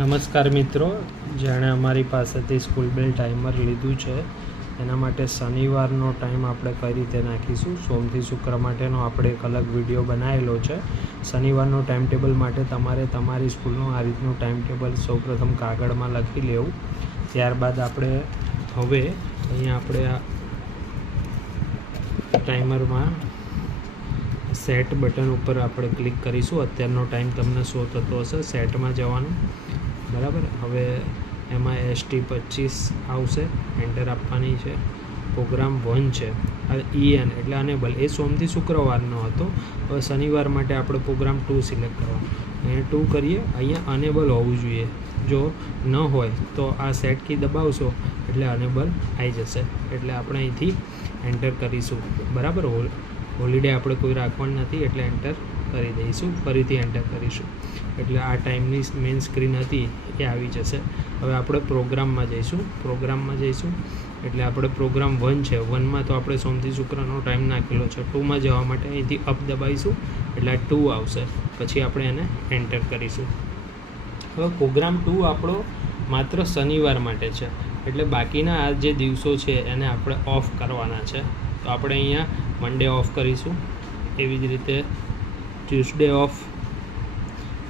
નમસ્કાર મિત્રો, જેણે અમારી પાસેથી સ્કૂલ બેલ ટાઈમર લીધું છે એના માટે શનિવારનો ટાઈમ આપણે કઈ રીતે નાખીશું. સોમથી શુક્ર માટેનો આપણે એક અલગ વિડીયો બનાવેલો છે. શનિવારનો ટાઈમ ટેબલ માટે તમારે તમારી સ્કૂલનું આ રીતનું ટાઈમ ટેબલ સૌપ્રથમ કાગળમાં લખી લેવું. ત્યારબાદ આપણે હવે અહીંયા આપણે આ ટાઈમરમાં સેટ બટન ઉપર આપણે ક્લિક કરીશું. અત્યારનો ટાઈમ તમને શો થતો હશે, સેટમાં જવાનું. બરાબર, હવે એમાં ST25 આવશે, એન્ટર આપવાની છે. પ્રોગ્રામ 1 છે, આ EN એટલે અનેબલ, એ સોમથી શુક્રવારનો હતો. હવે શનિવાર માટે આપણે પ્રોગ્રામ 2 સિલેક્ટ કરવાનો. અહીંયા 2 કરીએ. અહીંયા અનેબલ હોવું જોઈએ, જો ન હોય તો આ સેટ કી દબાવશો એટલે અનેબલ આવી જશે. એટલે આપણે અહીંથી એન્ટર કરીશું. બરાબર, હોલિડે આપણે કોઈ રાખવાનું નથી એટલે એન્ટર કરી દઈશું. ફરીથી એન્ટર કરીશું એટલે આ ટાઈમની મેઇન સ્ક્રીન હતી એ આવી જશે. હવે આપણે પ્રોગ્રામમાં જઈશું એટલે આપણે પ્રોગ્રામ 1 છે. 1માં તો આપણે સોમથી શુક્રનો ટાઈમ નાખેલો છે. 2માં જવા માટે અહીંથી અપ દબાવીશું એટલે 2 આવશે. પછી આપણે એને એન્ટર કરીશું. હવે પ્રોગ્રામ 2 આપણો માત્ર શનિવાર માટે છે, એટલે બાકીના આ જે દિવસો છે એને આપણે ઓફ કરવાના છે. તો આપણે અહીંયા મંડે ઓફ કરીશું, એવી જ રીતે ટ્યુસડે ઓફ,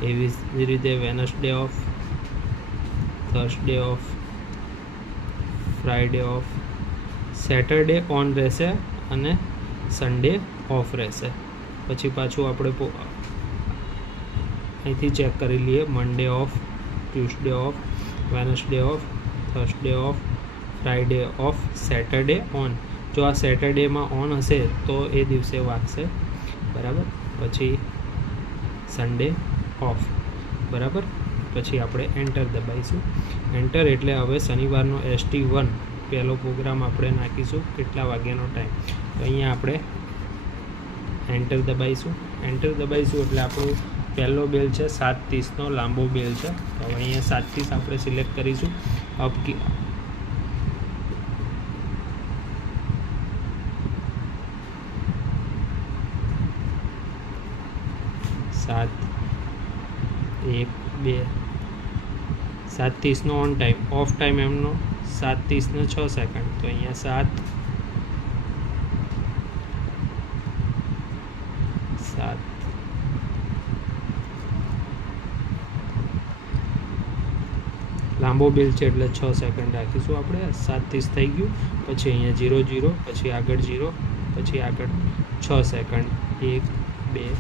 એવી જ રીતે Wednesday off, Thursday off, Friday off, Saturday on રહેશે અને સન્ડે ઓફ રહેશે. પછી પાછું આપણે અહીંથી ચેક કરી લઈએ. Monday off, Tuesday off, Wednesday off, Thursday off, Friday off, Saturday on. જો આ સેટરડેમાં ઓન હશે તો એ દિવસે વાગશે. બરાબર, પછી સન્ડે ઓફ. બરાબર, પછી આપણે એન્ટર દબાવીશું. એન્ટર એટલે હવે શનિવારનો ST1 પહેલો પ્રોગ્રામ આપણે નાખીશું, કેટલા વાગ્યાનો ટાઈમ. તો અહીંયા આપણે એન્ટર દબાવીશું. એટલે આપણો પહેલો બેલ છે 7:30નો લાંબો બેલ છે. તો હવે અહીંયા 7:30 આપણે સિલેક્ટ કરીશું. અપ 7, 1, 2, 7:30નો ઓન ટાઈમ, ઓફ ટાઈમ એમનો 7:30 ને 6 સેકન્ડ. તો અહીંયા 7 લાંબો બિલ છે એટલે 6 સેકન્ડ રાખીશું આપણે. 7:30 થઈ ગયું. પછી અહીંયા 0, 0, પછી આગળ 0, પછી આગળ 6 સેકન્ડ, 1, 2,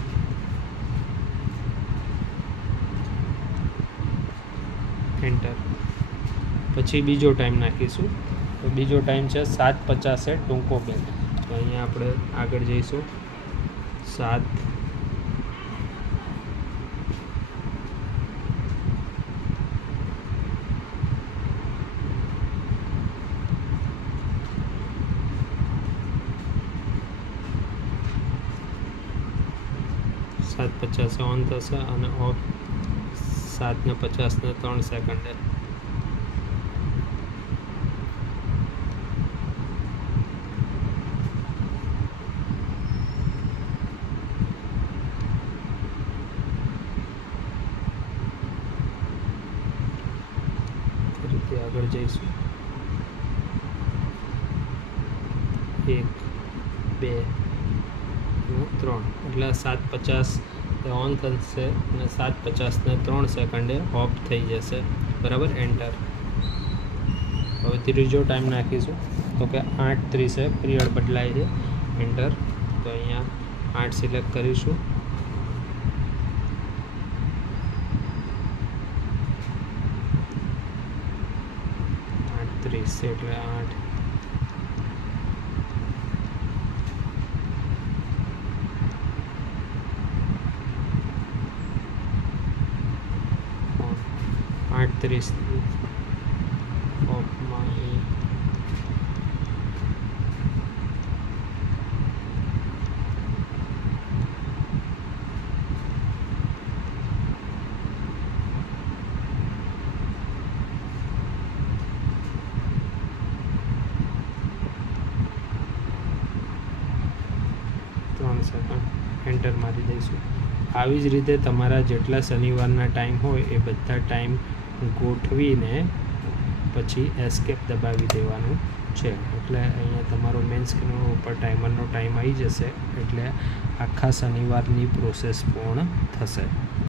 એન્ટર. પછી બીજો ટાઈમ નાખીશું. તો બીજો ટાઈમ છે 7:50 ટૂંકો બેલ. તો અહીંયા આપણે આગળ જઈશું. 7, 7:50 ઓન થશે અને ઓફ 7:50 ને 3 સેકન્ડે. ફરીથી આગળ જઈશું. 1, 2, 3 એટલે 7:50 ઓન થશે અને 7:50 ને 3 સેકન્ડે ઓફ થઈ જશે. બરાબર, એન્ટર. હવે ત્રીજો ટાઈમ નાખીશું. તો કે 8:30 પીરિયડ બદલાય છે. એન્ટર. તો અહીંયા 8 સિલેક્ટ કરીશું. એટલે 8. ઓફમાં 3 સેકન્ડ, એન્ટર મારી દઈશું. આવી જ રીતે તમારા જેટલા શનિવારના ટાઈમ હોય એ બધા ટાઈમ ગોઠવીને પછી એસ્કેપ દબાવી દેવાનું છે. એટલે અહીંયા તમારો મેઇન સ્ક્રીન ઉપર ટાઈમરનો ટાઈમ આવી જશે, એટલે આખા શનિવારની પ્રોસેસ પૂર્ણ થશે.